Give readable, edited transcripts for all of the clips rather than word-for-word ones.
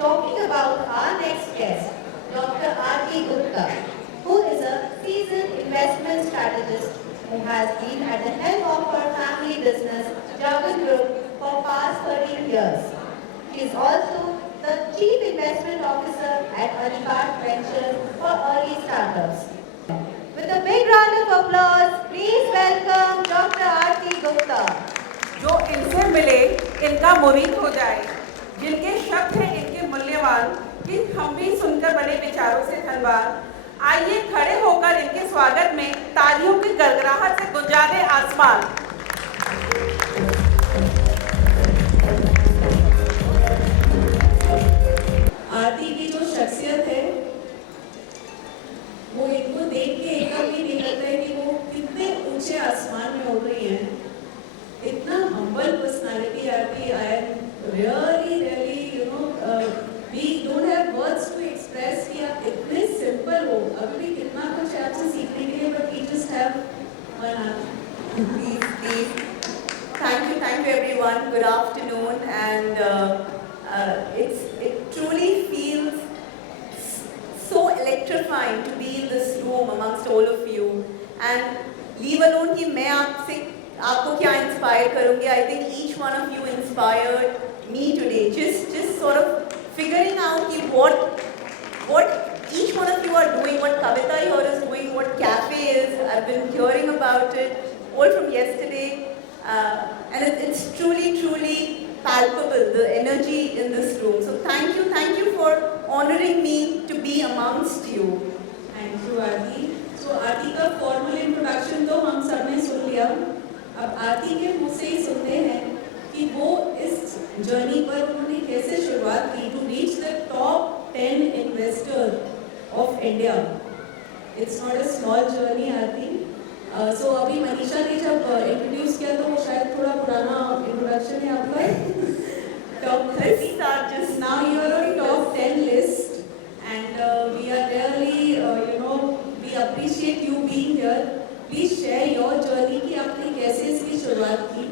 talking about our next guest, Dr. R.K. Gupta, who is a seasoned investment strategist who has been at the helm of our family business, Jagan Group, for past 13 years. He is also the Chief Investment Officer at Alicard Ventures for early startups. With a big round of applause, please welcome Dr. R.K. Gupta. जो इनसे मिले इनका मुरीद हो जाए, जिनके शब्द हैं इनके मूल्यवान, कि हम भी सुनकर बने विचारों से धनवान। आइए खड़े होकर इनके स्वागत में तालियों की गड़गड़ाहट से गुंजा दे आसमान। आरती की जो शख्सियत है वो इनको देख के एकदम ही नहीं लगता है कि वो कितने ऊंचे आसमान में उड़ रही हैं। इतना humble personality Aarti, I am really we don't have words to express कि आप इतने सिंपल हो। अभी भी कितना कुछ है आपसे सीखने के लिए, but we just have one hour. Thank you everyone. Good afternoon, and it truly feels so electrifying to be in this room amongst all of you, and leave alone कि मैं आपको क्या inspire करूँगी. I think each one of you inspired me today. Just sort of figuring out कि what each one of you are doing, what Kavita here is doing, what cafe is. I've been hearing about it all from yesterday. And it's truly palpable, the energy in this room. So thank you for honoring me to be amongst you. Thank you Aarti. So Aarti का formal introduction तो हम सब ने सुन लिया। अब आरती के मुँह से ही सुनते हैं कि वो इस जर्नी पर उन्होंने कैसे शुरुआत की to reach the top 10 investor of India. It's not a small journey Aarti. So अभी मनीषा ने जब इंट्रोड्यूस किया तो वो शायद थोड़ा पुराना इंट्रोडक्शन है आपका। Top 30 charges. Now you are on top 10 list, and we are really we appreciate you being here. Please share your journey कि आपने कैसे इसकी शुरुआत की।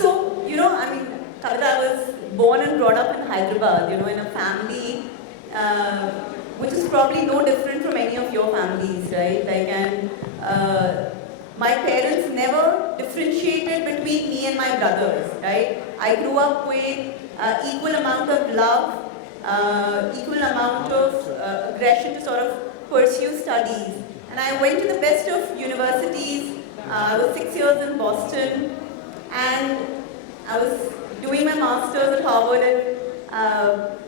So I mean, Kavita, I was born and brought up in Hyderabad, in a family which is probably no different from any of your families, right? My parents never differentiated between me and my brothers, right? I grew up with equal amount of love, equal amount of aggression to sort of pursue studies. And I went to the best of universities. I was 6 years in Boston, and I was doing my master's at Harvard, and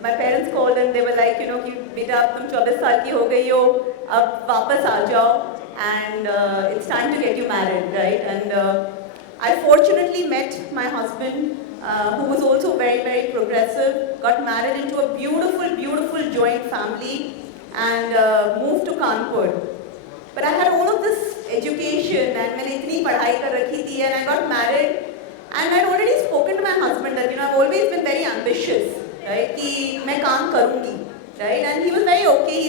my parents called and they were like, कि बेटा अब तुम 24 साल की हो गई हो, अब वापस आ जाओ, and it's time to get you married, right? And I fortunately met my husband, who was also very progressive, got married into a beautiful joint family, and moved to Kanpur. But I had all of this education, and मैंने इतनी पढ़ाई कर रखी थी, and I got married, and I'd already spoken to my husband that I've always been very ambitious, right? कि मैं काम करूँगी, right? And he was very okay.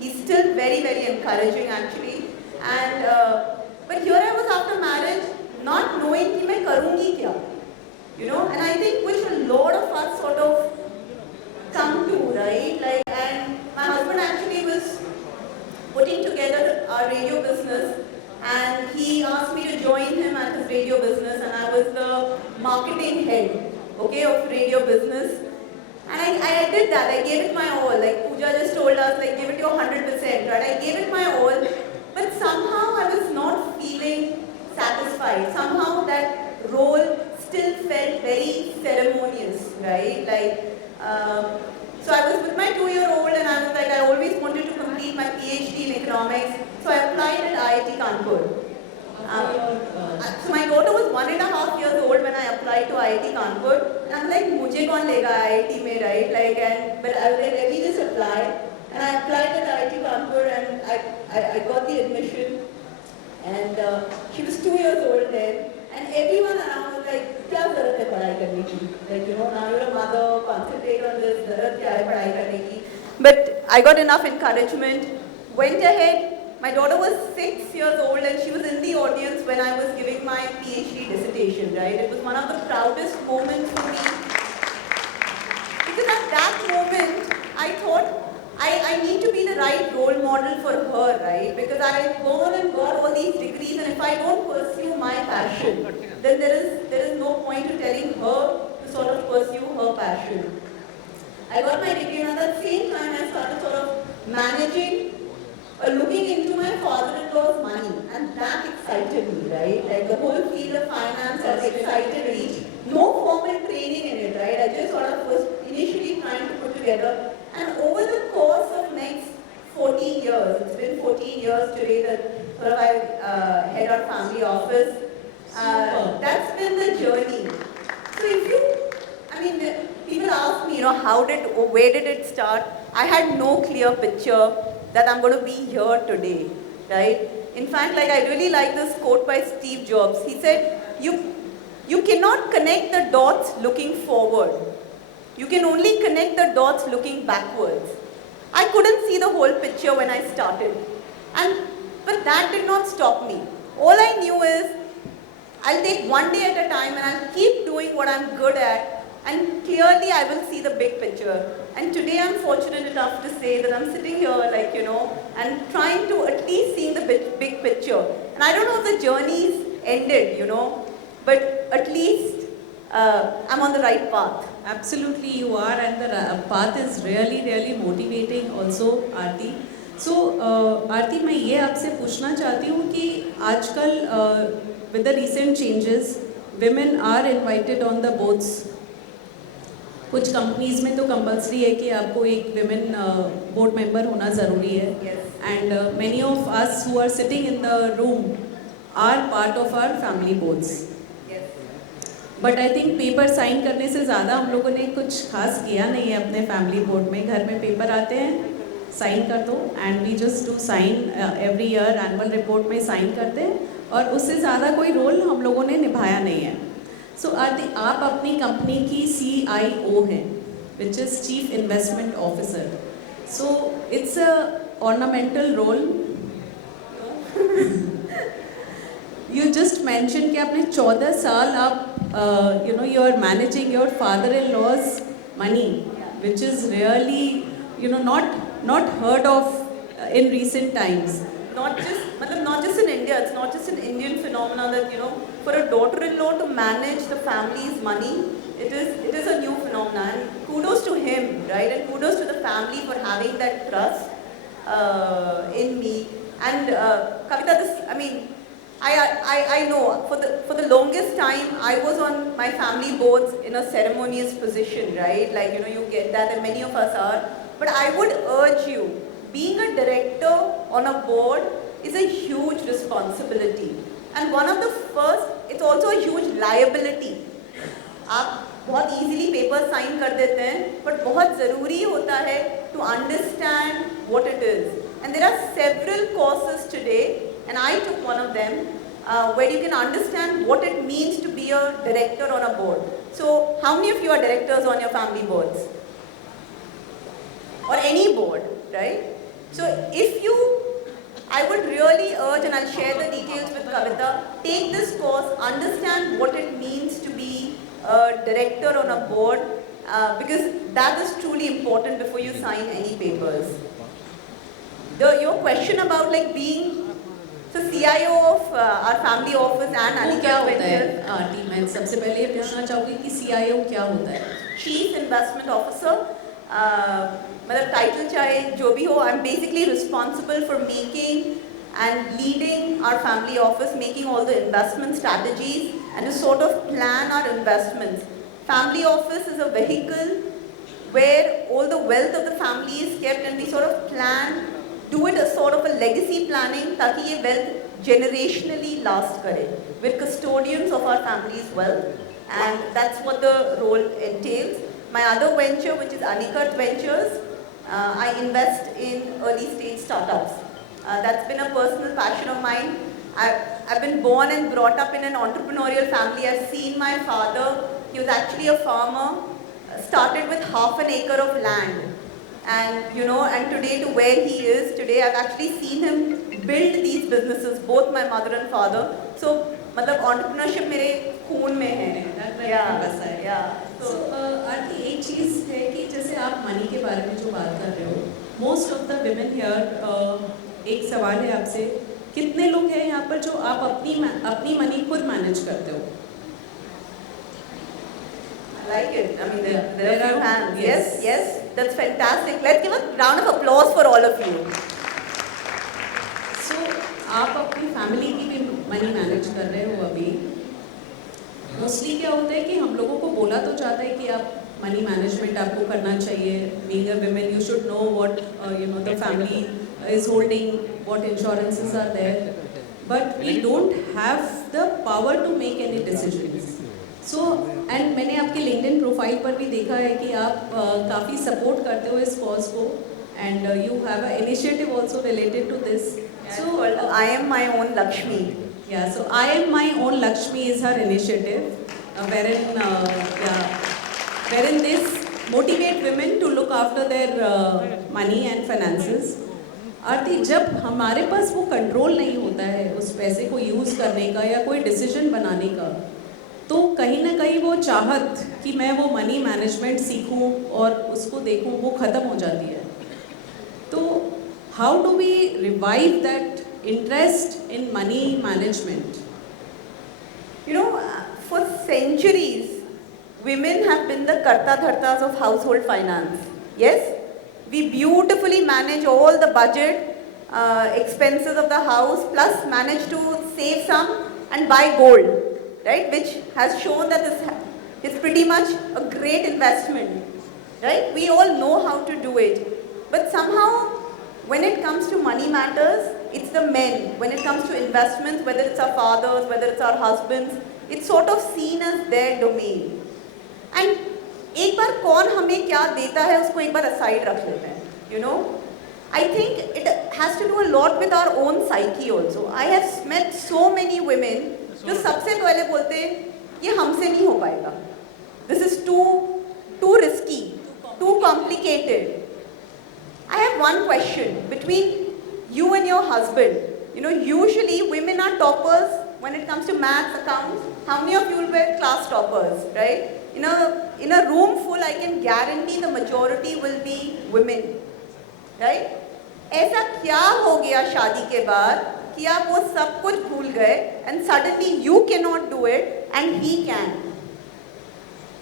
He's still very encouraging actually. And but here I was after marriage, not knowing कि मैं करूँगी क्या, And I think which a lot of us sort of come to, right? And my husband actually was putting together our radio business, and he asked me to join him at his radio business, and I was the marketing head, okay, of radio business. And I did that. I gave it my all. Like Pooja just told us, give it your 100%, right? I gave it my all, but somehow I was not feeling satisfied. Somehow that role still felt very ceremonious, right? So I was with my 2-year-old, and I was like, I always wanted to complete my PhD in economics, so I applied at IIT Kanpur. So my daughter was 1.5 years old when I applied to IIT Kanpur, and I'm like, मुझे कौन लेगा IIT में, right? But I was like, let me just apply, and I applied at IIT Kanpur, and I got the admission, and she was 2 years old then, and everyone around was like, क्या ज़रूरत है पढ़ाई करने की? Now you're a mother, concentrate on this, ज़रूरत क्या है पढ़ाई करने की? But I got enough encouragement, went ahead, My daughter was 6 years old and she was in the audience when I was giving my PhD dissertation, right? It was one of the proudest moments for me. Because at that moment, I thought, I need to be the right role model for her, right? Because I had gone and got all these degrees, and if I don't pursue my passion, then there is no point in telling her to sort of pursue her passion. I got my degree, and at the same time I started sort of managing, looking into my father-in-law's money, and that excited me, right? Like the whole field of finance has excited me. No formal training in it, right? I just sort of was initially trying to put together, and over the course of next 14 years, it's been 14 years today that sort of I head our family office. That's been the journey. So if you, I mean, people ask me, where did it start? I had no clear picture that I'm going to be here today, right? In fact, like I really like this quote by Steve Jobs. He said, you cannot connect the dots looking forward. You can only connect the dots looking backwards. I couldn't see the whole picture when I started. But that did not stop me. All I knew is, I'll take one day at a time and I'll keep doing what I'm good at, and clearly I will see the big picture. And today I'm fortunate enough to say that I'm sitting here and trying to at least see the big picture. And I don't know if the journey's ended, but at least I'm on the right path. Absolutely you are, and the path is really, really motivating also, Aarti. So, Aarti, मैं ये आपसे पूछना चाहती हूँ कि आजकल with the recent changes, women are invited on the boards. कुछ companies में तो कंपल्सरी है कि आपको एक विमेन बोर्ड मेंबर होना ज़रूरी है. And many of us who are sitting in the room are part of our family boards. But I think paper sign करने से ज़्यादा हम लोगों ने कुछ खास किया नहीं है अपने फैमिली बोर्ड में. घर में पेपर आते हैं, साइन कर दो, and we just do sign every year. Annual report में साइन करते हैं, और उससे ज़्यादा कोई रोल हम लोगों ने निभाया नहीं है. सो आरती, आप अपनी कंपनी की CIO हैं, which is chief investment officer. So it's a ornamental role. You just mention कि आपने 14 साल आप you are managing your father in law's money, which is really not heard of in recent times. Not just in India, it's not just an Indian phenomenon that, for a daughter-in-law to manage the family's money, it is a new phenomenon. And kudos to him, right? And kudos to the family for having that trust in me. And Kavita, I know for the longest time I was on my family boards in a ceremonious position, right? Like, you get that, and many of us are. But I would urge you, being a director on a board is a huge responsibility. And one of the first, it's also a huge liability. आप बहुत easily paper sign कर देते हैं, but बहुत ज़रूरी होता है to understand what it is. And there are several courses today, and I took one of them, where you can understand what it means to be a director on a board. So, how many of you are directors on your family boards? Or any board, right? So I would really urge, and I'll share the details with Kavita, take this course, understand what it means to be a director on a board, because that is truly important before you sign any papers. Your question about being the CIO of our family office and वो क्या Anika होता है Ventures, आरती? मैं सबसे पहले ये पूछना चाहूँगी कि CIO क्या होता है? Chief Investment Officer. मतलब टाइटल चाहे जो भी हो, I am basically responsible for making and leading our family office, making all the investment strategies and to sort of plan our investments. Family office is a vehicle where all the wealth of the family is kept, and we sort of plan, do it as sort of a legacy planning ताकि ये wealth generationally last करे. We're custodians of our family's wealth, and that's what the role entails. My other venture, which is Anika Ventures, I invest in early stage startups. That's been a personal passion of mine. I've been born and brought up in an entrepreneurial family. I've seen my father, he was actually a farmer, started with half an acre of land. And, and today to where he is today, I've actually seen him build these businesses, both my mother and father. So मतलब entrepreneurship मेरे खून में है. So आरती एक चीज़ है कि जैसे आप मनी के बारे में जो बात कर रहे हो, most of the women here, एक सवाल है आपसे, कितने लोग हैं यहाँ पर जो आप अपनी मनी खुद मैनेज करते हो? I like it. I mean, there are a few hands. Yes, that's fantastic. Let's give a round of applause for all of you. So आप अपनी फैमिली की भी मनी मैनेज कर रहे हो अभी. मोस्टली क्या होता है कि हम लोगों को बोला तो जाता है कि आप मनी मैनेजमेंट आपको करना चाहिए. Being a woman, you should know what the family is holding, what insurances are there, but we don't have the power to make any decisions. So and मैंने आपके LinkedIn प्रोफाइल पर भी देखा है कि आप काफ़ी सपोर्ट करते हो इस कॉज को, and you have an initiative also related to this. So I am my own Lakshmi. Yeah, so I am my own Lakshmi is her initiative, wherein this motivate women to look after their money and finances. आरती, जब हमारे पास वो control नहीं होता है उस पैसे को use करने का या कोई डिसीजन बनाने का, तो कहीं ना कहीं वो चाहत कि मैं वो मनी मैनेजमेंट सीखूं और उसको देखूं, वो ख़त्म हो जाती है. तो how do we revive that interest in money management? You know, for centuries, women have been the karta dhartas of household finance. Yes, we beautifully manage all the budget, expenses of the house, plus manage to save some and buy gold, right? Which has shown that this is pretty much a great investment, right? We all know how to do it, but somehow, when it comes to money matters, it's the men. When it comes to investments, whether it's our fathers, whether it's our husbands, it's sort of seen as their domain. And एक बार कौन हमें क्या देता है उसको एक बार aside रख लेते हैं. You know, I think it has to do a lot with our own psyche also. I have met so many women जो सबसे पहले बोलते हैं ये हमसे नहीं हो पाएगा. This is too risky, too complicated. I have one question between you and your husband. You know, usually women are toppers when it comes to maths, accounts. How many of you will be class toppers, right? In a room full, I can guarantee the majority will be women, right? ऐसा क्या हो गया शादी के बाद कि आप वो सब कुछ भूल गए and suddenly you cannot do it and he can?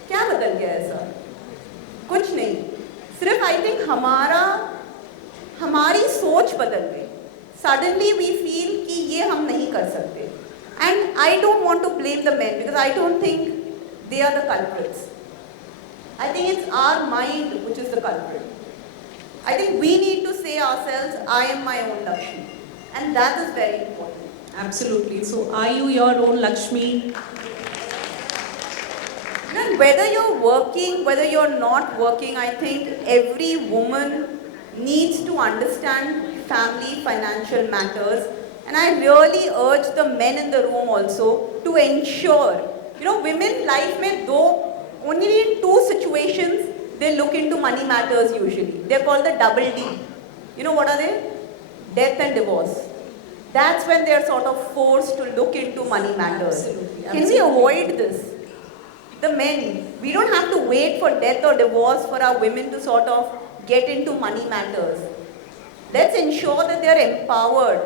क्या बदल गया ऐसा? कुछ नहीं. सिर्फ I think हमारी सोच बदल गई. Suddenly we feel कि ये हम नहीं कर सकते. And I don't want to blame the men because I don't think they are the culprits. I think it's our mind which is the culprit. I think we need to say ourselves, I am my own Lakshmi. And that is very important. Absolutely. So are you your own Lakshmi? And whether you're working, whether you're not working, I think every woman needs to understand family financial matters, and I really urge the men in the room also to ensure, women life में only in two situations they look into money matters usually. They're called the double D. You know what are they? Death and divorce. That's when they're sort of forced to look into money matters. Absolutely. Can we avoid this? The men, we don't have to wait for death or divorce for our women to sort of get into money matters. Let's ensure that they are empowered.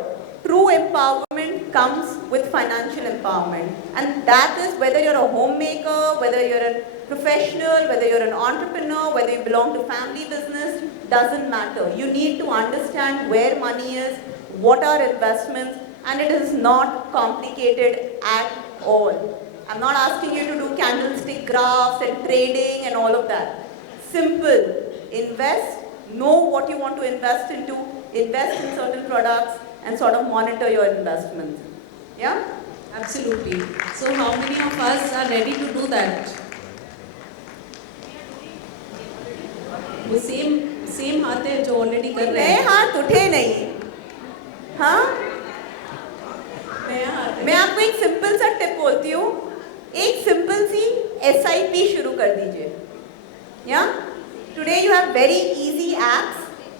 True empowerment comes with financial empowerment. And that is whether you're a homemaker, whether you're a professional, whether you're an entrepreneur, whether you belong to family business, doesn't matter. You need to understand where money is, what are investments, and it is not complicated at all. I'm not asking you to do candlestick graphs and trading and all of that. Simple. Invest, know what you want to invest into, invest in certain products, and sort of monitor your investments. Yeah? Absolutely. So how many of us are ready to do that? वो same हाथ है जो already कर रहे हैं. नए हाथ उठे नहीं. हाँ? नया हाथ है. मैं आपको एक सिंपल सा टिप बोलती हूँ. एक सिंपल सी SIP शुरू कर दीजिए. Yeah? Today you have very easy apps.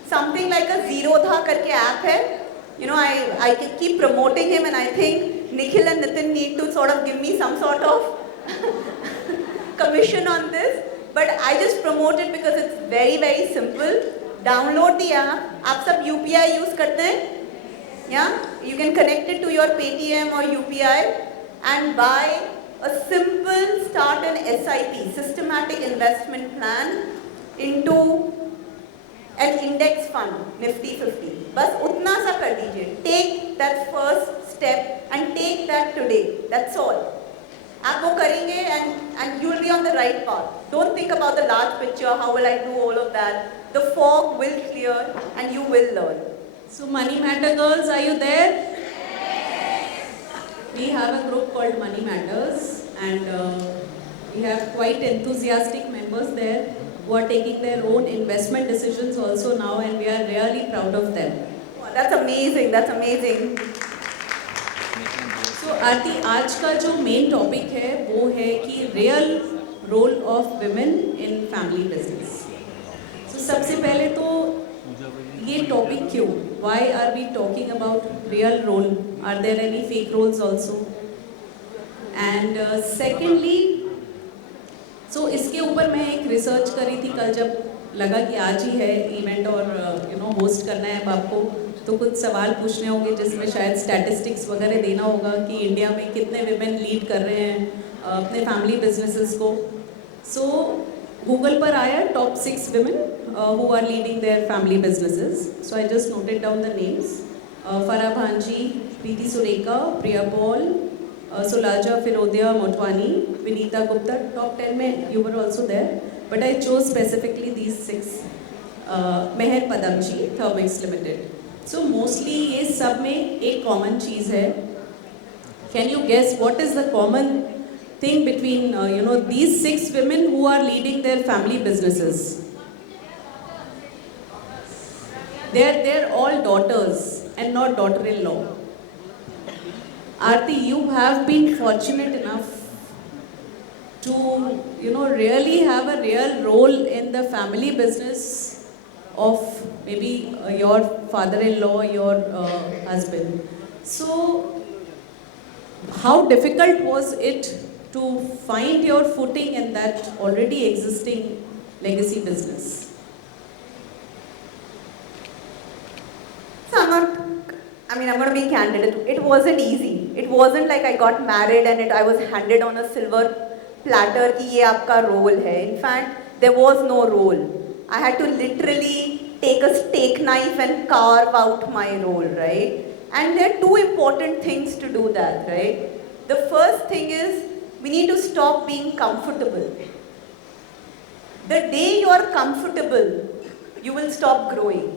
Something like a Zerodha करके ऐप है. you know, I can keep promoting him, and I think Nikhil and Nitin need to sort of give me some sort of commission on this. But I just promote it because it's very, very simple. Download the app. आप सब UPI use करते हैं? Yeah? You can connect it to your Paytm or UPI and buy a simple start an SIP, systematic investment plan, into an index fund, Nifty 50. बस उतना सा कर दीजिए. Take that first step and take that today. That's all. आप वो करेंगे and you will be on the right path. Don't think about the large picture. How will I do all of that? The fog will clear and you will learn. So Money Matter girls, are you there? We have a group called Money Matters, and we have quite enthusiastic members there who are taking their own investment decisions also now, and we are really proud of them. That's amazing. That's amazing. So आरती, आज का जो main topic है वो है कि real role of women in family business. So सबसे पहले तो ये टॉपिक क्यों? Why are we talking about real role? Are there any fake roles also? And secondly, so इसके ऊपर मैं एक रिसर्च करी थी कल, जब लगा कि आज ही है इवेंट और होस्ट करना है अब आपको, तो कुछ सवाल पूछने होंगे जिसमें शायद स्टैटिस्टिक्स वगैरह देना होगा कि इंडिया में कितने विमेन लीड कर रहे हैं अपने फैमिली बिजनेसेस को. सो गूगल पर आया top 6 women who are leading their family businesses. So I just noted down the names. Farah Bhanji, Preeti Sureka, Priya Paul, Sulaja Firodia Motwani, Vinita Gupta. Top 10 में you were also there. But I chose specifically these 6. Meher Padamji, Thermix Limited. So mostly ये सब में एक common चीज़ है. Can you guess what is the common thing between these 6 women who are leading their family businesses? They're all daughters and not daughter-in-law. Aarti, you have been fortunate enough to really have a real role in the family business of maybe your father-in-law, your husband. So how difficult was it to find your footing in that already existing legacy business? So I'm going to be candid. It wasn't easy. It wasn't like I got married and I was handed on a silver platter कि ये आपका role है. In fact, there was no role. I had to literally take a steak knife and carve out my role, right? And there are 2 important things to do that, right? The first thing is we need to stop being comfortable. The day you are comfortable, you will stop growing.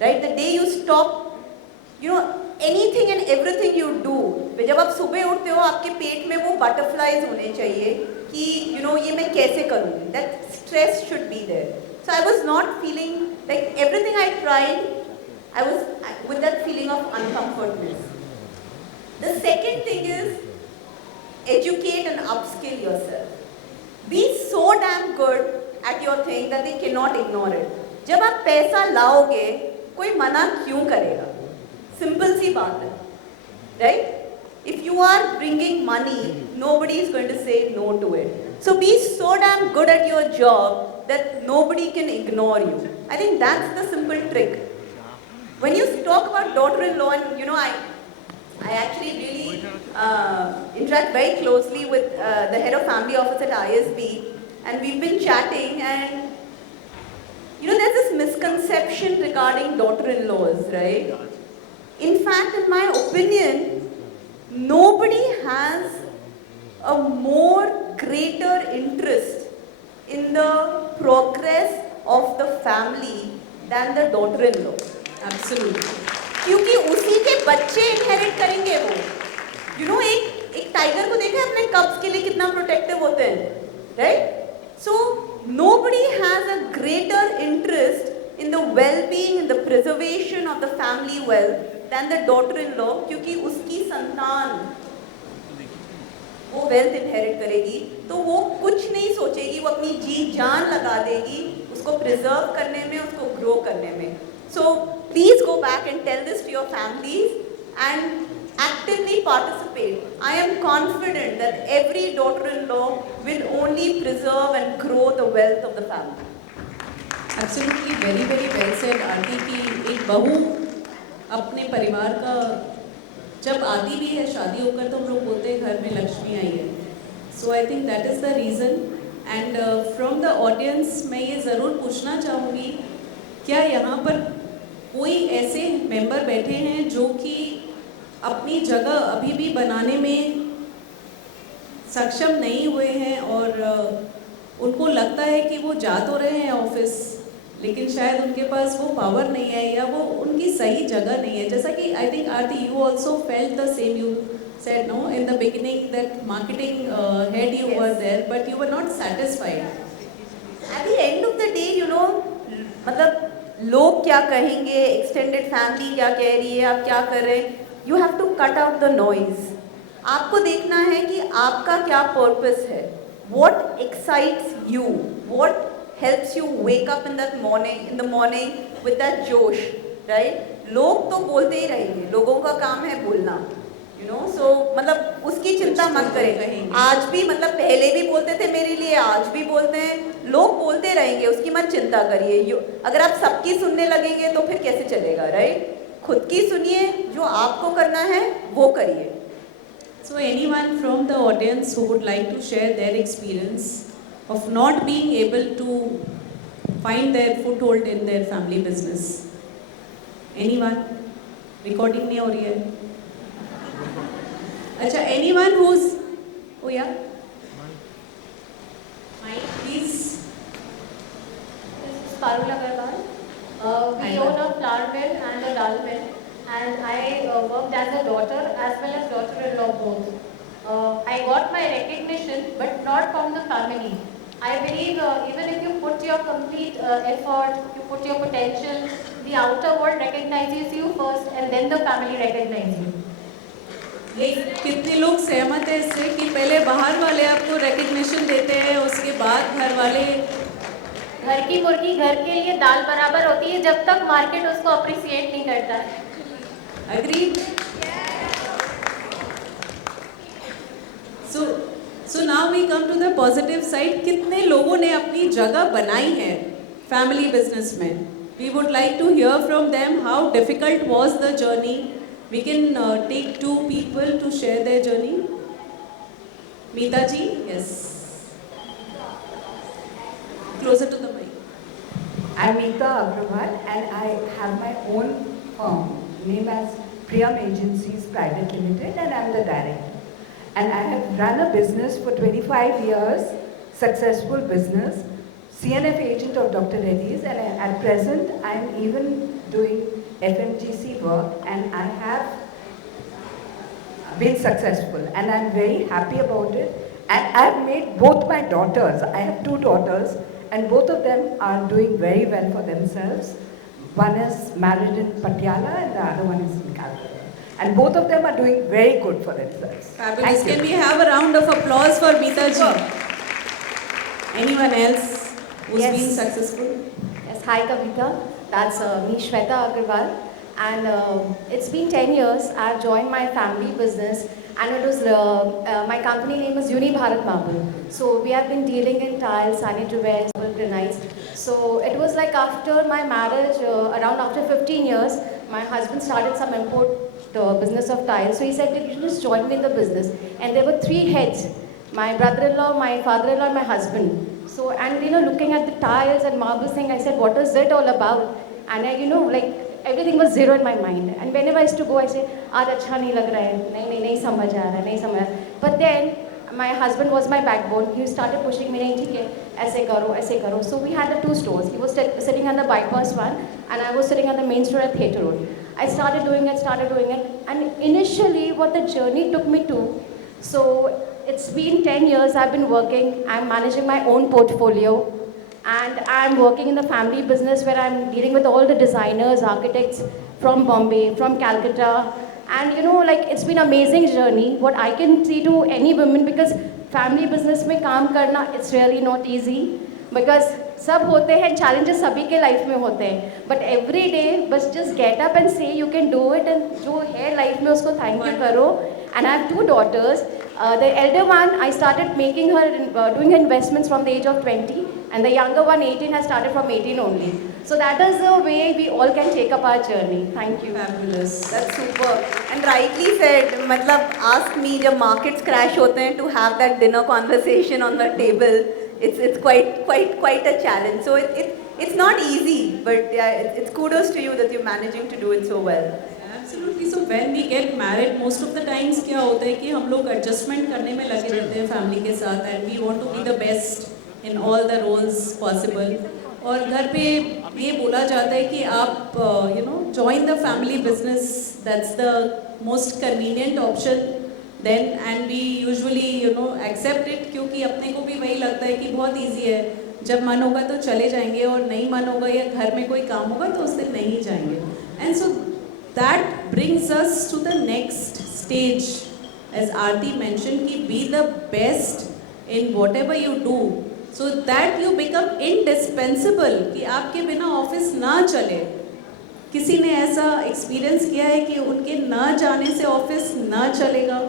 Right? The day you stop, anything and everything you do, जब आप सुबह उठते हो आपके पेट में वो butterflies होने चाहिए कि ये मैं कैसे करूँगी. That stress should be there. So I was not feeling like everything I tried, I was with that feeling of uncomfortness. The second thing is educate and upskill yourself. Be so damn good at your thing that they cannot ignore it. जब आप पैसा लाओगे कोई मना क्यों करेगा? Simple सी बात है, right? If you are bringing money, nobody is going to say no to it. So be so damn good at your job that nobody can ignore you. I think that's the simple trick. When you talk about daughter-in-law, and I actually really interact very closely with the head of family office at ISB, and we've been chatting, and there's this misconception regarding daughter-in-laws, right? In fact, in my opinion, nobody has a more greater interest in the progress of the family than the daughter-in-law. Absolutely. क्योंकि उसी के बच्चे inherit करेंगे वो. एक tiger को देखा है अपने कब्स के लिए कितना प्रोटेक्टिव होते हैं, right? So nobody has a greater interest in the well-being and the preservation of the family wealth than the daughter-in-law, क्योंकि उसकी संतान वो wealth inherit करेगी तो वो कुछ नहीं सोचेगी, वो अपनी जी जान लगा देगी उसको preserve करने में, उसको grow करने में. So please go back and tell this to your families and actively participate. I am confident that every daughter-in-law will only preserve and grow the wealth of the family. Absolutely very very well said Aarti की एक बहू अपने परिवार का जब आती भी है शादी होकर तो हम लोग बोलते हैं घर में लक्ष्मी आई है. So I think that is the reason. And from the audience मैं ये ज़रूर पूछना चाहूँगी, क्या यहाँ पर कोई ऐसे मेंबर बैठे हैं जो कि अपनी जगह अभी भी बनाने में सक्षम नहीं हुए हैं और उनको लगता है कि वो जा तो रहे हैं ऑफिस लेकिन शायद उनके पास वो पावर नहीं है या वो उनकी सही जगह नहीं है. जैसा कि I think Aarti you also felt the same. You said no in the beginning that marketing head you were there but you were not satisfied. At the end of the day, you know, मतलब लोग क्या कहेंगे, extended family क्या कह रही है, आप क्या कर रहे हैं, you have to cut out the noise. आपको देखना है कि आपका क्या purpose है, what excites you, what helps you wake up in the morning with that जोश, right? लोग तो बोलते ही रहेंगे, लोगों का काम है बोलना. You know, so मतलब उसकी चिंता मत करें. आज भी मतलब पहले भी बोलते थे मेरे लिए, आज भी बोलते हैं, लोग बोलते रहेंगे, उसकी मत चिंता करिए. अगर आप सबकी सुनने लगेंगे तो फिर कैसे चलेगा, राइट? खुद की सुनिए, जो आपको करना है वो करिए. So anyone from the audience who would like to share their experience of not being able to find their foothold in their family business? Anyone? Recording नहीं हो रही है. अच्छा, anyone who's, oh yeah, please. This is Parul Agarwal. We own a flour mill and a dal mill, and I worked as a daughter as well as daughter-in-law both. I got my recognition, but not from the family. I believe even if you put your complete effort, you put your potential, the outer world recognizes you first, and then the family recognizes you. ये कितने लोग सहमत हैं इससे कि पहले बाहर वाले आपको रिकग्निशन देते हैं, उसके बाद घर वाले. घर की मुर्गी घर के लिए दाल बराबर होती है जब तक मार्केट उसको अप्रिशिएट नहीं करता. Agree. So now we come to the positive side. कितने लोगों ने अपनी जगह बनाई है फैमिली बिजनेस में? We would like to hear from them how difficult was the journey. We can take two people to share their journey. Meeta ji, yes. Closer to the mic. I'm Meeta Agrawal and I have my own firm named as Priyam Agencies Private Limited and I'm the director. And I have run a business for 25 years, successful business, CNF agent of Dr. Reddy's, and at present I'm even doing FMGC work and I have been successful and I'm very happy about it. And I've made both my daughters, I have two daughters and both of them are doing very well for themselves. One is married in Patiala and the other one is in Calcutta. And both of them are doing very good for themselves. Fabulous. Can we have a round of applause for Meeta ji? Anyone else who's Yes. been successful? Yes, hi Kavita. That's me, Shweta Agarwal. And it's been 10 years. I've joined my family business and it was, my company name is Uni Bharat Marble. So we have been dealing in tiles, sanitary wares, granites. So it was like after my marriage, around after 15 years, my husband started some import business of tiles. So he said, you should just join me in the business. And there were 3 heads, my brother-in-law, my father-in-law and my husband. So, and you know, looking at the tiles and marbles thing, I said, what is it all about? And I, you know, like, everything was zero in my mind. And whenever I used to go, I said, aaj acha nahi lag raha hai, nahi samajh aa raha, nahi samajh. But then, my husband was my backbone. He started pushing me, nahi, theek hai, aise karo. So we had the 2 stores. He was sitting on the bypass one, and I was sitting on the main store at Theatre Road. I started doing it. And initially, what the journey took me to, so it's been 10 years I've been working. I'm managing my own portfolio. And I'm working in the family business where I'm dealing with all the designers, architects from Bombay, from Calcutta. And you know, like, it's been an amazing journey. What I can see to any women, because family business mein kaam karna, it's really not easy. Because सब होते हैं, challenges सभी के life में होते हैं, but every day बस just get up and say you can do it, and जो है life में उसको thank you करो. And I have 2 daughters. The elder one, I started making her, doing her investments from the age of 20, and the younger one, 18, has started from 18 only. So that is the way we all can take up our journey. Thank you. Fabulous. That's super. And rightly said, मतलब ask me जब markets crash होते हैं to have that dinner conversation on the table, it's quite a challenge. So it's not easy, but yeah, it's kudos to you that you're managing to do it so well. Absolutely. So when we get married, most of the times क्या होता है कि हम लोग adjustment करने में लगे रहते हैं family के साथ, and we want to be the best in all the roles possible. और घर पे ये बोला जाता है कि आप join the family business, that's the most convenient option then, and we usually accept it क्योंकि अपने को भी वही लगता है कि बहुत easy है, जब मन होगा तो चले जाएंगे और नहीं मन होगा या घर में कोई काम होगा तो उस दिन नहीं जाएंगे. And so that brings us to the next stage, as Aarti mentioned, कि be the best in whatever you do, so that you become indispensable, कि आपके बिना ऑफिस ना चले. किसी ने ऐसा एक्सपीरियंस किया है कि उनके ना जाने से ऑफिस ना चलेगा?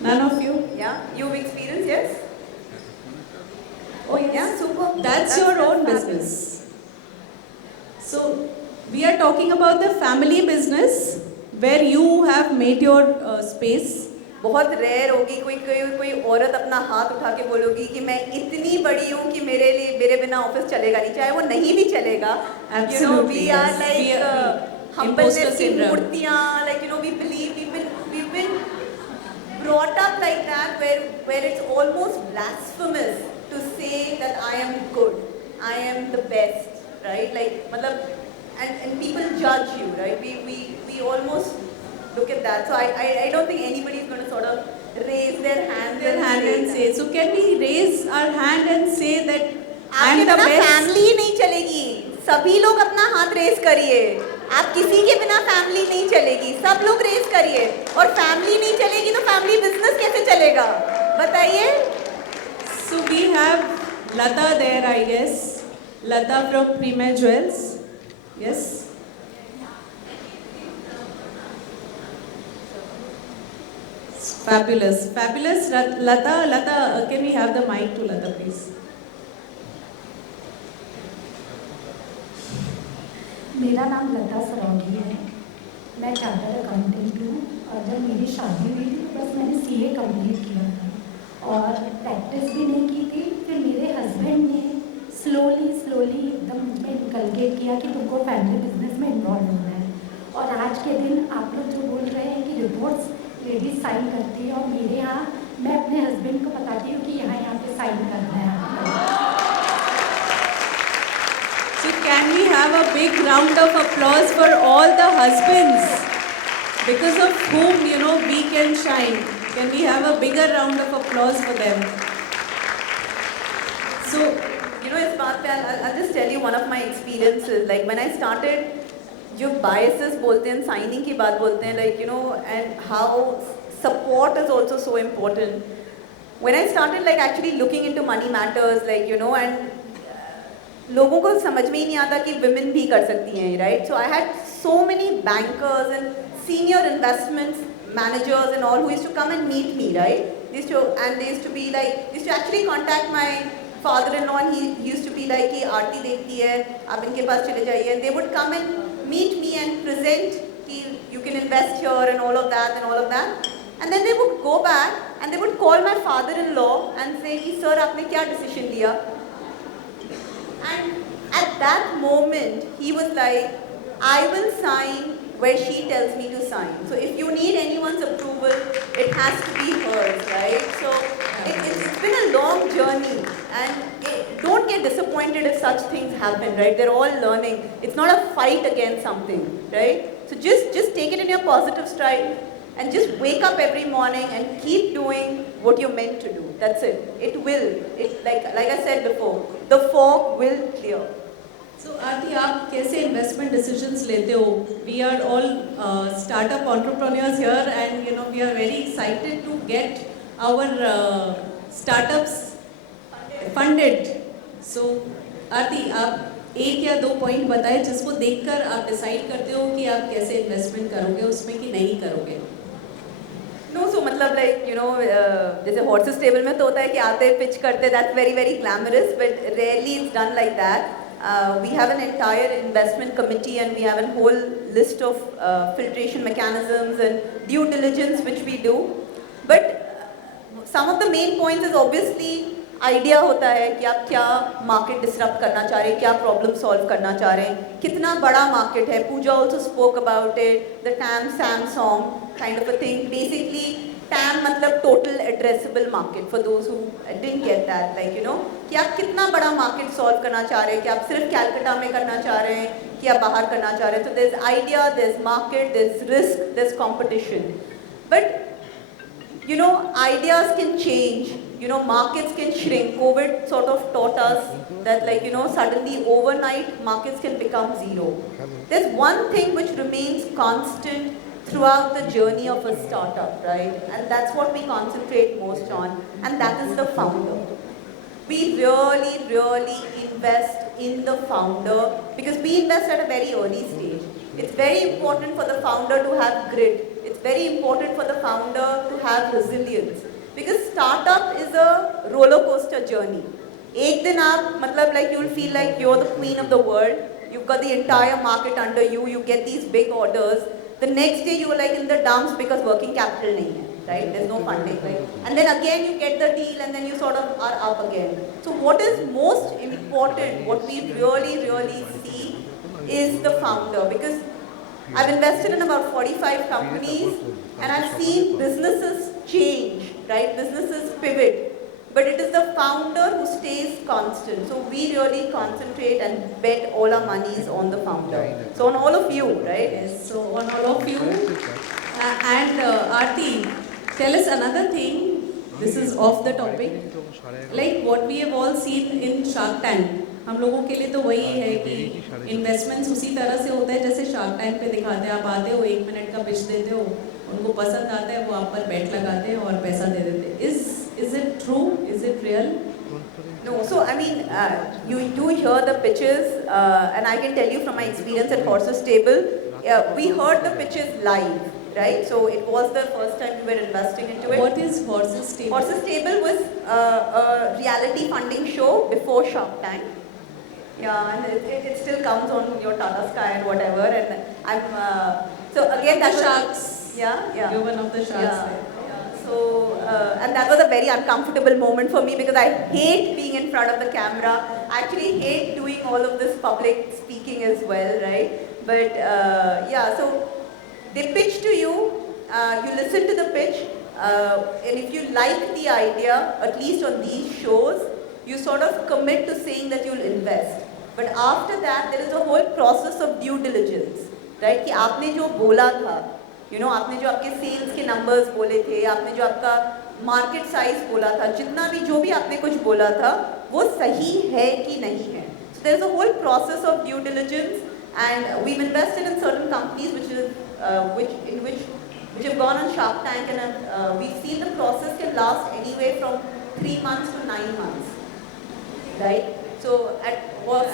None of you? Yeah, you've experienced, yes? Oh yes. Yeah, super. That's your own fabulous. business. So we are talking about the family business where you have made your space. बहुत rare होगी कोई औरत अपना हाथ उठा के बोलोगी कि मैं इतनी बड़ी हूँ कि मेरे बिना ऑफिस चलेगा नहीं, चाहे वो नहीं भी चलेगा. Absolutely, we are yes. like Imposter humbleness की syndrome. मूर्तियाँ, like we believe we've been brought up like that, where it's almost blasphemous to say that I am good, I am the best, right? Like मतलब, and people judge you, right? We almost look at that. So I don't think anybody is going to sort of raise their hand and say. So can we raise our hand and say that I am आपके the बिना best? Family ही नहीं चलेगी. सभी लोग अपना हाथ race करिए. आप किसी के बिना फैमिली नहीं चलेगी. सब लोग रेस करिए. और फैमिली नहीं चलेगी तो फैमिली बिजनेस कैसे चलेगा? बताइए. So we have Lata there, I guess. Lata from Premier Jewels. Yes. Fabulous, fabulous. Lata, can we have the mic to Lata, please? मेरा नाम लता सरौगी है. मैं चार्टर्ड अकाउंटेंट हूँ और जब मेरी शादी हुई थी तो बस मैंने सीए कंप्लीट किया था और प्रैक्टिस भी नहीं की थी. फिर मेरे हस्बैंड ने स्लोली एकदम मुझे इनकलकेट किया कि तुमको फैमिली बिजनेस में इन्वॉल्व होना है. और आज के दिन आप लोग जो बोल रहे हैं कि रिपोर्ट्स लेडीज साइन करती है, और मेरे यहाँ मैं अपने हस्बैंड को बताती हूँ कि यहाँ पे साइन करना है. So can we have a big round of applause for all the husbands because of whom we can shine? Can we have a bigger round of applause for them? So इस बात पे I'll just tell you one of my experiences. Like when I started, जो biases बोलते हैं, signing की बात बोलते हैं, like and how support is also so important. When I started like actually looking into money matters, like and लोगों को समझ में ही नहीं आता कि women भी कर सकती हैं, right? So I had so many bankers and senior investments managers and all who used to come and meet me, right? They used to actually contact my father-in-law, and he used to be like कि आरती देखती है, आप इनके पास चले जाइए. And they would come and meet me and present कि you can invest here and all of that. And then they would go back and they would call my father-in-law and say कि sir आपने क्या decision लिया? And at that moment, he was like, I will sign where she tells me to sign. So if you need anyone's approval, it has to be hers, right? So it's been a long journey, and don't get disappointed if such things happen, right? They're all learning. It's not a fight against something, right? So just take it in your positive stride and just wake up every morning and keep doing what you're meant to do. That's it. It will. Like I said before, the fog will clear. So Aarti, आप कैसे investment decisions लेते हो? We are all startup entrepreneurs here, and we are very excited to get our startups funded. So आरती, आप एक या दो point बताएं जिसको देखकर आप डिसाइड करते हो कि आप कैसे इन्वेस्टमेंट करोगे उसमें कि नहीं करोगे. No, so मतलब like you know जैसे horses stable में तो होता है कि आते pitch करते, that's very very glamorous, but rarely it's done like that. We have an entire investment committee and we have a whole list of filtration mechanisms and due diligence which we do. But some of the main points is obviously idea होता है कि आप क्या market disrupt करना चाह रहे हैं, क्या प्रॉब्लम सॉल्व करना चाह रहे हैं, कितना बड़ा मार्केट है. Pooja also spoke about it, the TAM SAM SOM kind of a thing. Basically TAM मतलब total addressable market for those who didn't get that, like you know कि आप कितना बड़ा मार्केट सॉल्व करना चाह रहे हैं, कि आप सिर्फ कैलकाटा में करना चाह रहे हैं कि आप बाहर करना चाह रहे हैं. तो there is idea, there is market, there is risk, there is competition. But you know, ideas can change, you know, markets can shrink. COVID sort of taught us that, like, you know, suddenly overnight markets can become zero. There's one thing which remains constant throughout the journey of a startup, right? And that's what we concentrate most on, and that is the founder. We really, really invest in the founder because we invest at a very early stage. It's very important for the founder to have grit. It's very important for the founder to have resilience because startup is a roller coaster journey. एक दिन आप मतलब like you'll feel like you're the queen of the world. You've got the entire market under you. You get these big orders. The next day you're like in the dumps because working capital नहीं है, right? There's no funding, right? And then again you get the deal and then you sort of are up again. So what is most important, what we really, really see is the founder because I've invested in about 45 companies and I've seen businesses change, right? Businesses pivot. But it is the founder who stays constant. So we really concentrate and bet all our monies on the founder. So on all of you, right? Yes, so on all of you. And Aarti, tell us another thing. This is off the topic. Like what we have all seen in Shark Tank. हम लोगों के लिए तो वही है कि investments उसी तरह से होता है जैसे शार्क टैंक पे दिखाते हैं. आप आते हो 1 मिनट का पिच देते हो, उनको पसंद आता है, वो आप पर बेट लगाते हैं और पैसा दे देते हैं. Is it true? Is it real? No, so I mean, you do hear the pitches, and I can tell you from my experience at Horses Stable, we heard the pitches live, right? So it was the first time we were investing into it. What is Horses Stable? Horses Stable was a reality funding show before Shark Tank. Yeah, and it still comes on your Tata Sky and whatever. And I'm so again that Sharks. Yeah. You're one of the sharks. Yeah. So and that was a very uncomfortable moment for me because I hate being in front of the camera. I actually hate doing all of this public speaking as well, right? But yeah, so they pitch to you, you listen to the pitch, and if you like the idea, at least on these shows, you sort of commit to saying that you'll invest. But after that, there is a whole process of due diligence, right? कि आपने जो बोला था, you know, आपने जो आपके sales के numbers बोले थे, आपने जो आपका market size बोला था, जितना भी जो भी आपने कुछ बोला था, वो सही है कि नहीं है. So there is a whole process of due diligence, and we've invested in certain companies which have gone on Shark Tank, and we've seen the process can last anywhere from 3 months to 9 months, right? So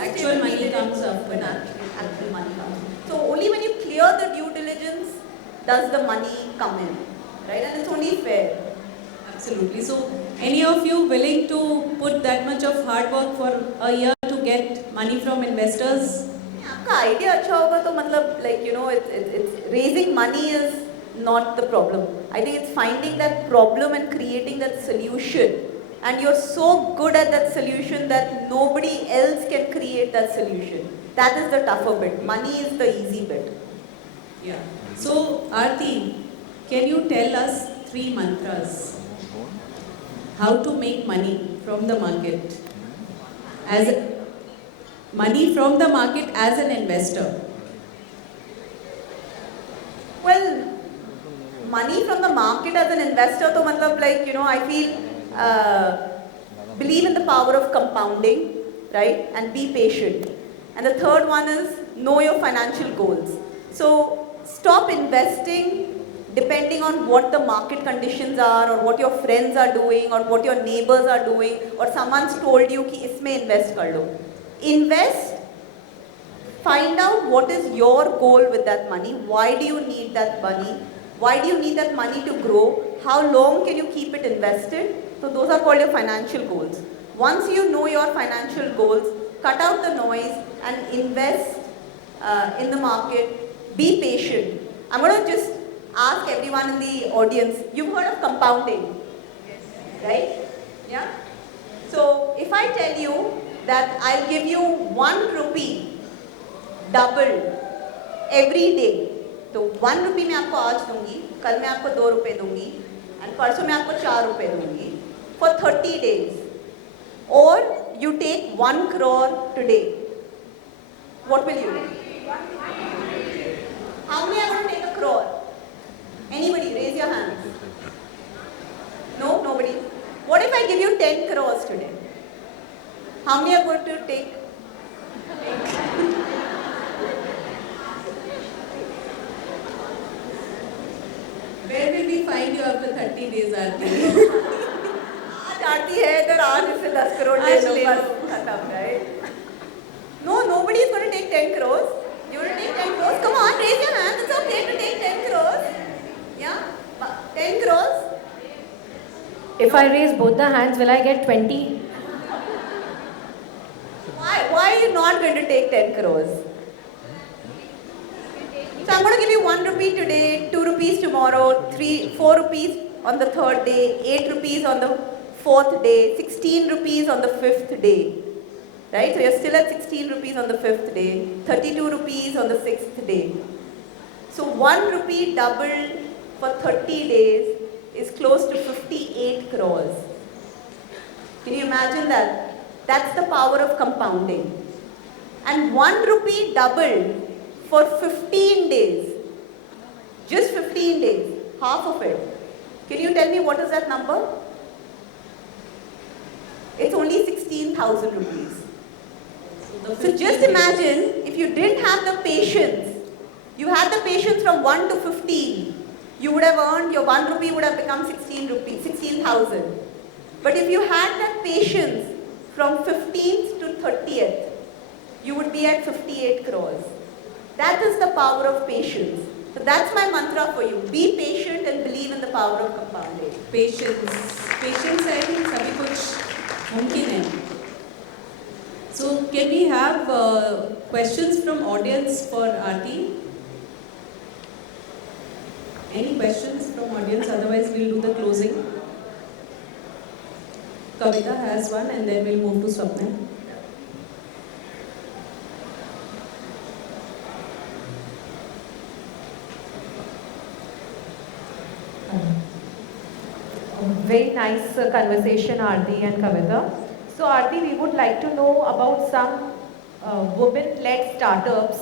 actual money comes up. When actual money comes. So only when you clear the due diligence does the money come in, right? And it's only fair. Absolutely. So any of you willing to put that much of hard work for a year to get money from investors? आपका idea अच्छा होगा तो मतलब like you know it's raising money is not the problem. I think it's finding that problem and creating that solution. And you're so good at that solution that nobody else can create that solution. That is the tougher bit. Money is the easy bit. Yeah. So Aarti, can you tell us 3 mantras? How to make money from the market? Money from the market as an investor. Well, money from the market as an investor, तो मतलब like you know I feel believe in the power of compounding, right? And be patient. And the third one is know your financial goals. So stop investing depending on what the market conditions are or what your friends are doing or what your neighbors are doing or someone's told you कि इसमें invest कर लो. Invest, find out what is your goal with that money, why do you need that money, why do you need that money to grow, how long can you keep it invested. So those are called your financial goals. Once you know your financial goals, cut out the noise and invest in the market. Be patient. I'm going to just ask everyone in the audience, you've heard of compounding, right? Yeah? So if I tell you that I'll give you 1 rupee double every day, तो 1 रुपये मैं आपको आज दूंगी, कल मैं आपको 2 रुपये दूंगी, and परसों मैं आपको 4 रुपये दूंगी for 30 days. Or you take 1 crore today. What will you do? How many are going to take a crore? Anybody? Raise your hand. No? Nobody? What if I give you 10 crores today? How many are going to take? Where will we find you after 30 days, Aarti? आज आरती है इधर, आज इससे 10 करोड़ ले लो, बस खत्म, right? No, nobody is going to take 10 crores. You want to take 10 crores? Come on, raise your hand. It's okay to take 10 crores. Yeah? 10 crores? If I raise both the hands, will I get 20? Why are you not going to take 10 crores? So I'm going to give you 1 rupee today, 2 rupees tomorrow, 4 rupees on the 3rd day, 8 rupees on the 4th day, 16 rupees on the 5th day. Right? So you're still at 16 rupees on the 5th day, 32 rupees on the 6th day. So 1 rupee doubled for 30 days is close to 58 crores. Can you imagine that? That's the power of compounding. And 1 rupee doubled for 15 days. Just 15 days, half of it. Can you tell me what is that number? It's only 16,000 rupees. So just imagine if you didn't have the patience, you had the patience from 1 to 15, you would have earned, your 1 rupee would have become 16,000. But if you had that patience from 15th to 30th, you would be at 58 crores. That is the power of patience. So that's my mantra for you. Be patient and believe in the power of compounding. Patience. Patience, I think, sabhi kuch mumkin hai. So, can we have questions from audience for Aarti? Any questions from audience? Otherwise, we'll do the closing. Kavita has one, and then we'll move to Swapnil. Very nice conversation, Aarti and Kavita. So Aarti, we would like to know about some women-led startups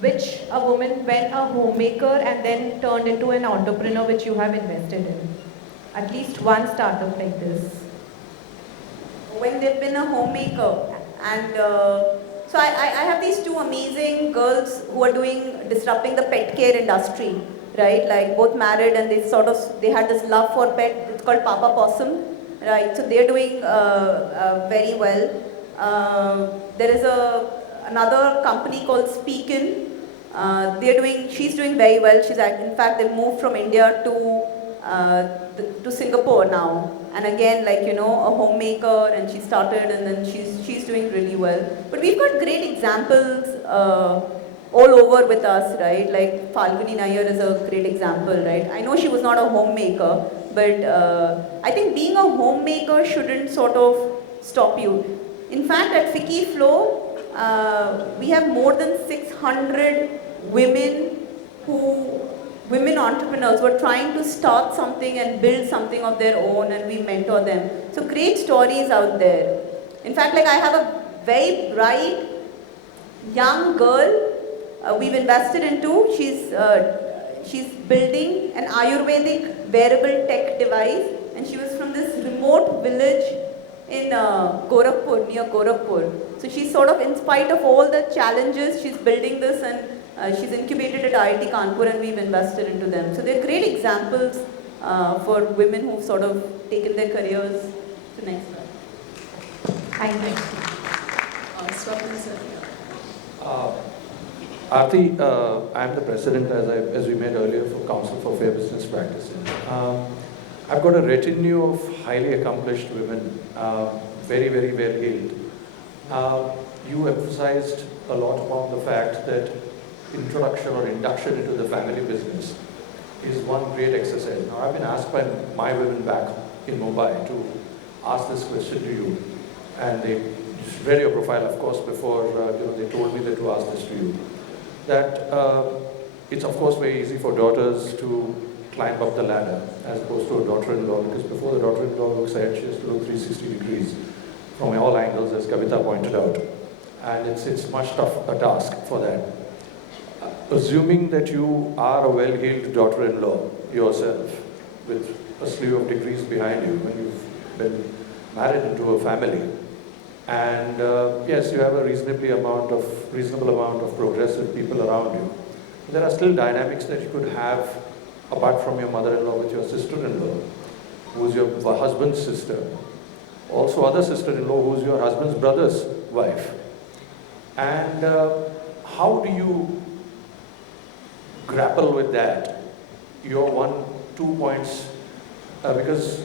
which a woman went a homemaker and then turned into an entrepreneur which you have invested in. At least one startup like this. When they've been a homemaker and so I have these 2 amazing girls who are disrupting the pet care industry, right? Like both married and they had this love for pet. It's called Papa Possum, right? So they're doing very well. There is another company called Speakin. She's doing very well. In fact, they moved from India to Singapore now. And again, a homemaker, and she started, and then she's doing really well. But we've got great examples all over with us, right? Like Falguni Nair is a great example, right? I know she was not a homemaker, but I think being a homemaker shouldn't sort of stop you. In fact, at Fiki Flow, we have more than 600 women entrepreneurs who are trying to start something and build something of their own, and we mentor them. So great stories out there. In fact, I have a very bright young girl we've invested into. She's building an Ayurvedic wearable tech device, and she was from this remote village in Gorakhpur, near Gorakhpur. So she's sort of, in spite of all the challenges, she's building this, and She's incubated at IIT Kanpur and we've invested into them. So they're great examples for women who've sort of taken their careers to next level. Thank you. Swapnil sir. Aarti, I'm the president, as we met earlier, for Council for Fair Business Practices. I've got a retinue of highly accomplished women, very, very well-heeled. You emphasized a lot upon the fact that introduction or induction into the family business is one great exercise. Now, I've been asked by my women back in Mumbai to ask this question to you, and they read your profile, of course, before they told me that to ask this to you. That it's of course very easy for daughters to climb up the ladder as opposed to a daughter-in-law, because before the daughter-in-law looks ahead, she has to look 360 degrees from all angles, as Kavita pointed out. And it's much tough a task for that. Assuming that you are a well-heeled daughter-in-law yourself, with a slew of degrees behind you when you've been married into a family, and yes, you have a reasonable amount of progressive people around you. There are still dynamics that you could have apart from your mother-in-law with your sister-in-law, who's your husband's sister. Also other sister-in-law who's your husband's brother's wife. And how do you grapple with that? Your 1-2 points, because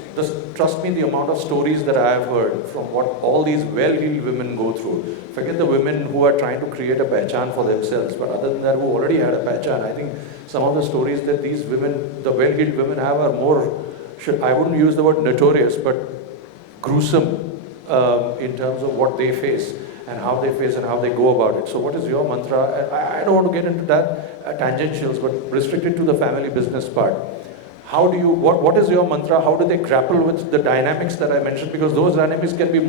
trust me, the amount of stories that I have heard from what all these well-heeled women go through. Forget the women who are trying to create a pehchan for themselves, but other than that, who already had a pehchan, I think some of the stories that these women, the well-heeled women have, are more, I wouldn't use the word notorious, but gruesome in terms of what they face and how they face and how they go about it. So what is your mantra? I don't want to get into that tangentials, but restricted to the family business part. How do you, what is your mantra? How do they grapple with the dynamics that I mentioned? Because those dynamics can be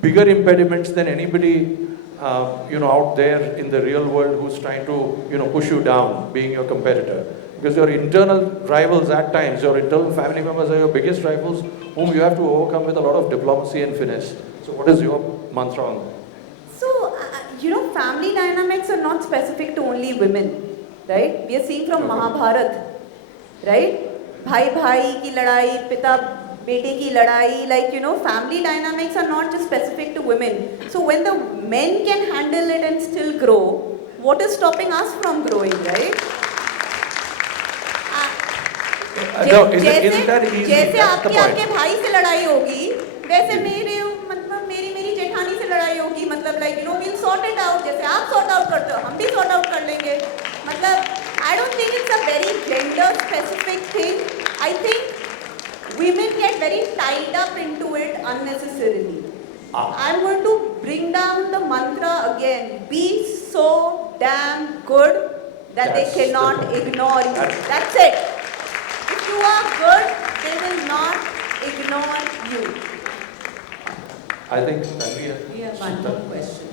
bigger impediments than anybody, out there in the real world who's trying to, push you down, being your competitor. Because your internal rivals at times, your internal family members are your biggest rivals, whom you have to overcome with a lot of diplomacy and finesse. So what is your mantra on that? So, family dynamics are not specific to only women, right? We are seeing from Mahabharata, right? Bhai ki ladai, pita bete ki ladai, family dynamics are not just specific to women. So when the men can handle it and still grow, what is stopping us from growing, right? No, isn't that easy? जैसे That's the आपकी point. आपके भाई से लड़ाई होगी, वैसे मेरी जेठानी से लड़ाई होगी, we'll sort it out. जैसे आप sort out करते हो, हम भी sort out कर लेंगे. I don't think it's a very gender specific thing. I think women get very tied up into it unnecessarily. I'm going to bring down the mantra again. Be so damn good that they cannot ignore you. That's it. If you are good, they will not ignore you. I think We have one more question.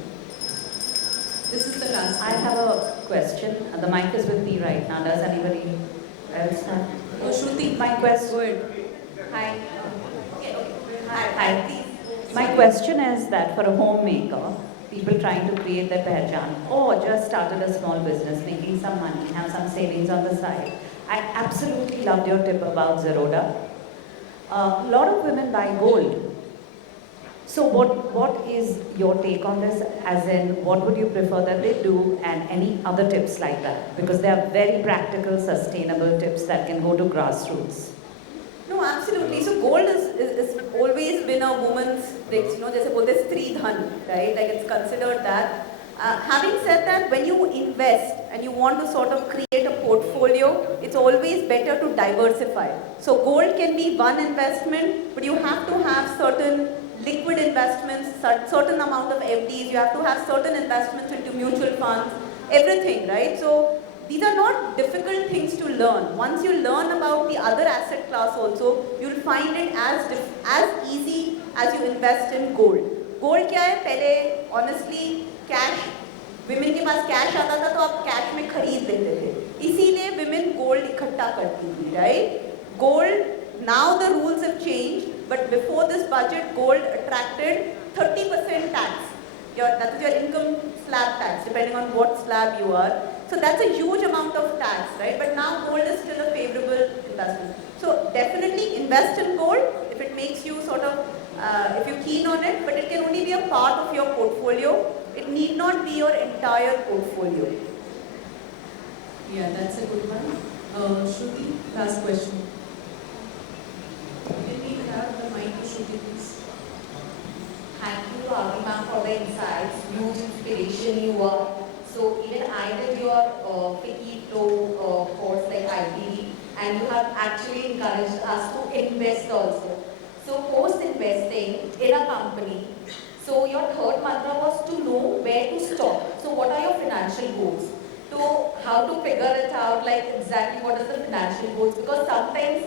This is the last I one. have a question. The mic is with me right now. Does anybody else have? Oh, Shruti, My question. go ahead. Hi. Hi. Hi. My question is that for a homemaker, people trying to create their pehchan or just started a small business, making some money, have some savings on the side. I absolutely loved your tip about Zerodha. A lot of women buy gold. So what is your take on this? As in, what would you prefer that they do, and any other tips like that? Because they are very practical, sustainable tips that can go to grassroots. No, absolutely. So gold is always been a woman's thing. जैसे बोलते हैं स्त्री धन, right? It's considered that. Having said that, when you invest and you want to sort of create a portfolio, it's always better to diversify. So gold can be one investment, but you have to have certain liquid investments, certain amount of FDs, you have to have certain investments into mutual funds, everything, right? So these are not difficult things to learn. Once you learn about the other asset class also, you'll find it as easy as you invest in gold. Gold क्या है? पहले honestly cash, women के पास cash आता था तो आप cash में खरीद लेते थे. इसीलिए women gold इकट्ठा करती थी, right? Gold, now the rules have changed. But before this budget, gold attracted 30% tax. That is your income slab tax, depending on what slab you are. So that's a huge amount of tax, right? But now gold is still a favorable investment. So definitely invest in gold if it makes you sort of, if you're keen on it, but it can only be a part of your portfolio. It need not be your entire portfolio. Yeah, that's a good one. Shruti, last question. Can we have the mic to Shruti, please? Thank you, Aarti ma'am, for the insights. Huge inspiration you are. So even I did your Picky Flow course like IPD, and you have actually encouraged us to invest also. So post investing in a company, so your third mantra was to know where to stop. So what are your financial goals? To how to figure it out, like exactly what is the financial goals? Because sometimes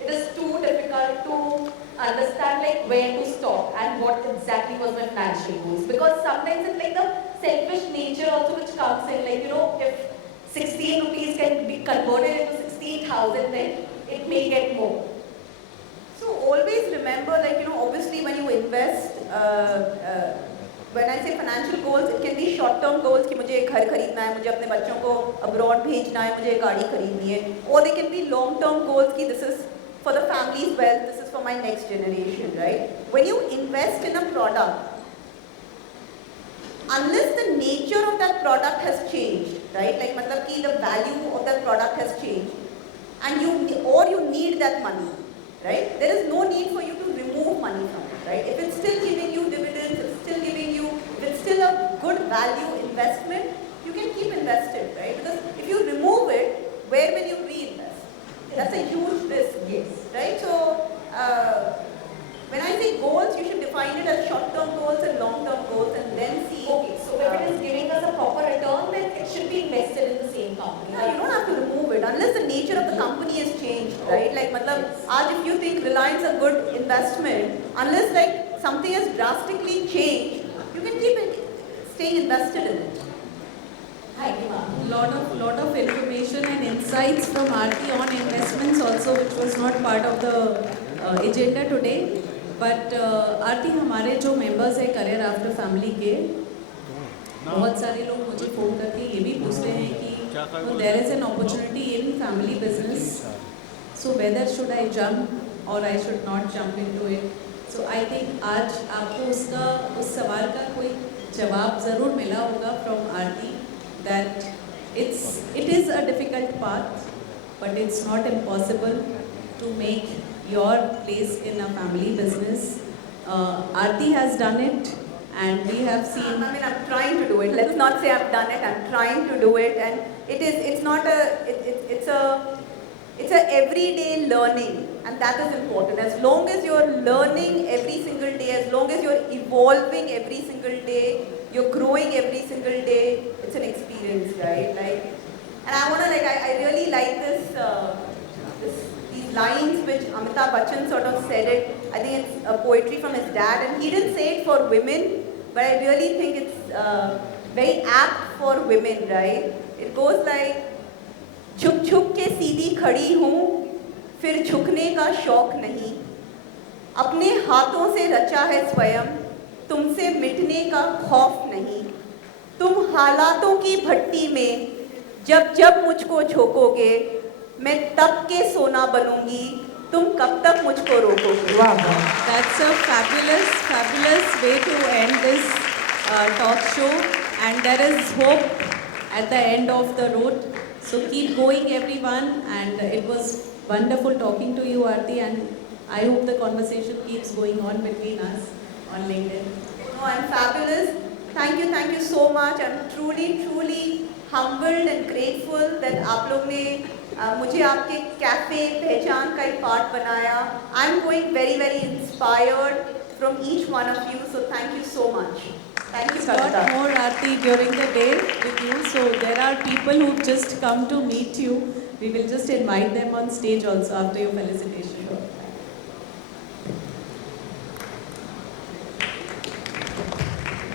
it is too difficult to understand like where to stop and what exactly was my financial goals. Because sometimes it's like the selfish nature also which comes in, like, you know, if 16 rupees can be converted into 16,000, then it may get more. So always remember, like, you know, obviously when you invest, when I say financial goals, it can be short-term goals कि मुझे एक घर खरीदना है, मुझे अपने बच्चों को abroad भेजना है, मुझे एक गाड़ी खरीदनी है, or they can be long-term goals कि this is for the family's wealth, this is for my next generation, right? When you invest in a product, unless the nature of that product has changed, right? Like मतलब कि the value of that product has changed, and you need that money, right? There is no need for you to remove money from it, right? If it's still giving you dividends, if it's still a good value investment, you can keep invested, right? Because if you remove it, where will you reinvest? That's a huge risk, yes, right? So when I say goals, you should define it as short-term goals and long-term goals, and then see. Okay, so if it is giving us a proper return, then it should be invested in the same company. Yeah, you don't have to remove it unless the nature of the company has changed, right? Like, matlab, if you think Reliance is a good investment, unless like something has drastically changed, you can keep it, staying invested in it. Thank you, ma'am. Lot of information and insights from Aarti on investments also, which was not part of the agenda today. But आरती हमारे जो members हैं career after family के बहुत सारे लोग मुझे phone करके ये भी पूछते हैं कि there is an opportunity in family business so whether should I jump और I should not jump into it so I think आज आपको उस सवाल का कोई जवाब ज़रूर मिला होगा from Aarti that it is a difficult path but it's not impossible to make your place in a family business. Aarti has done it and we have seen. I mean, I'm trying to do it. Let's not say I've done it. I'm trying to do it, and it's a everyday learning, and that is important. As long as you're learning every single day, as long as you're evolving every single day, you're growing every single day, it's an experience, right? Like, and I wanna I really like these lines which Amitabh Bachchan sort of said it. I think it's a poetry from his dad, and he didn't say it for women, but I really think it's very apt for women, right? It goes like, छुप छुप के सीधी खड़ी हूँ, फिर झुकने का शौक नहीं, अपने हाथों से रचा है स्वयं, तुमसे मिटने का खौफ नहीं, तुम हालातों की भट्टी में जब जब मुझको झोंकोगे, मैं तब के सोना बनूंगी, तुम कब तक मुझको रोकोगे? That's a fabulous way to end this talk show, and there is hope at the end of the road. So keep going, everyone, and it was wonderful talking to you, Aarti, and I hope the conversation keeps going on between us on LinkedIn. No, I'm fabulous. Thank you so much. I'm truly humbled and grateful that आप लोग ने मुझे आपके cafe पहचान का एक part बनाया. I'm going very inspired from each one of you. So thank you so much. Thank you, A lot Kavita. more, Aarti, during the day with you. So there are people who just come to meet you. We will just invite them on stage also after your felicitation.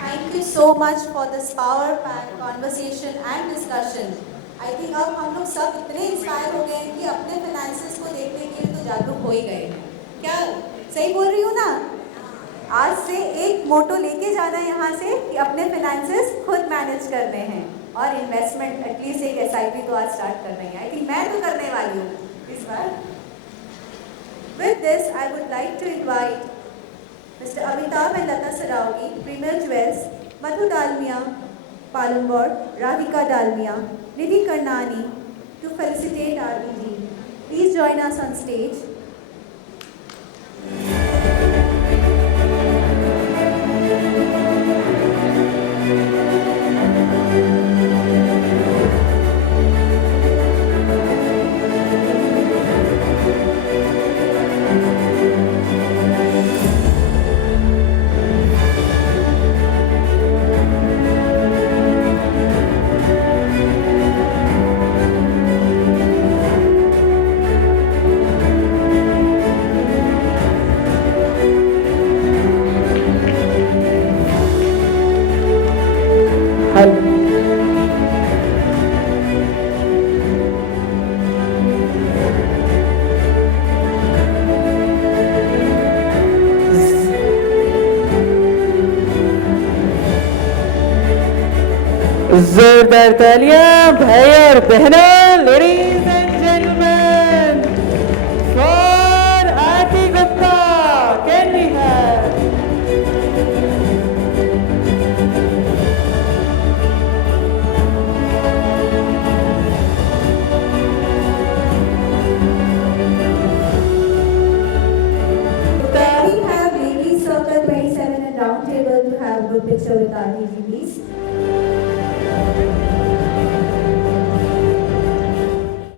Thank you so much for this power-packed conversation and discussion. I think अब हम लोग सब इतने inspire हो गए हैं कि अपने फाइनेंसेस को देखने के लिए तो जागरूक हो ही गए. क्या सही बोल रही हूँ ना? आज से एक मोटो लेके जाना है यहाँ से कि अपने फाइनेंसेस खुद मैनेज करने हैं. और इन्वेस्टमेंट एटलीस्ट एक SIP तो आज स्टार्ट करना ही है। आई थिंक मैं तो करने वाली हूँ इस बार। With this, I would like to invite Mr. Amitabh and Lata Sarawgi, Premier Jewels, Madhu Dalmia, Palambur, Radhika Dalmia, Nidhi Karnani to felicitate RDG. Please join us on stage. जोरदार तालियां भाई और बहनों, ladies and gentleman, for Aarti Gupta. Can we have We have ladies circle 27 and round table to have a picture with RDG, please.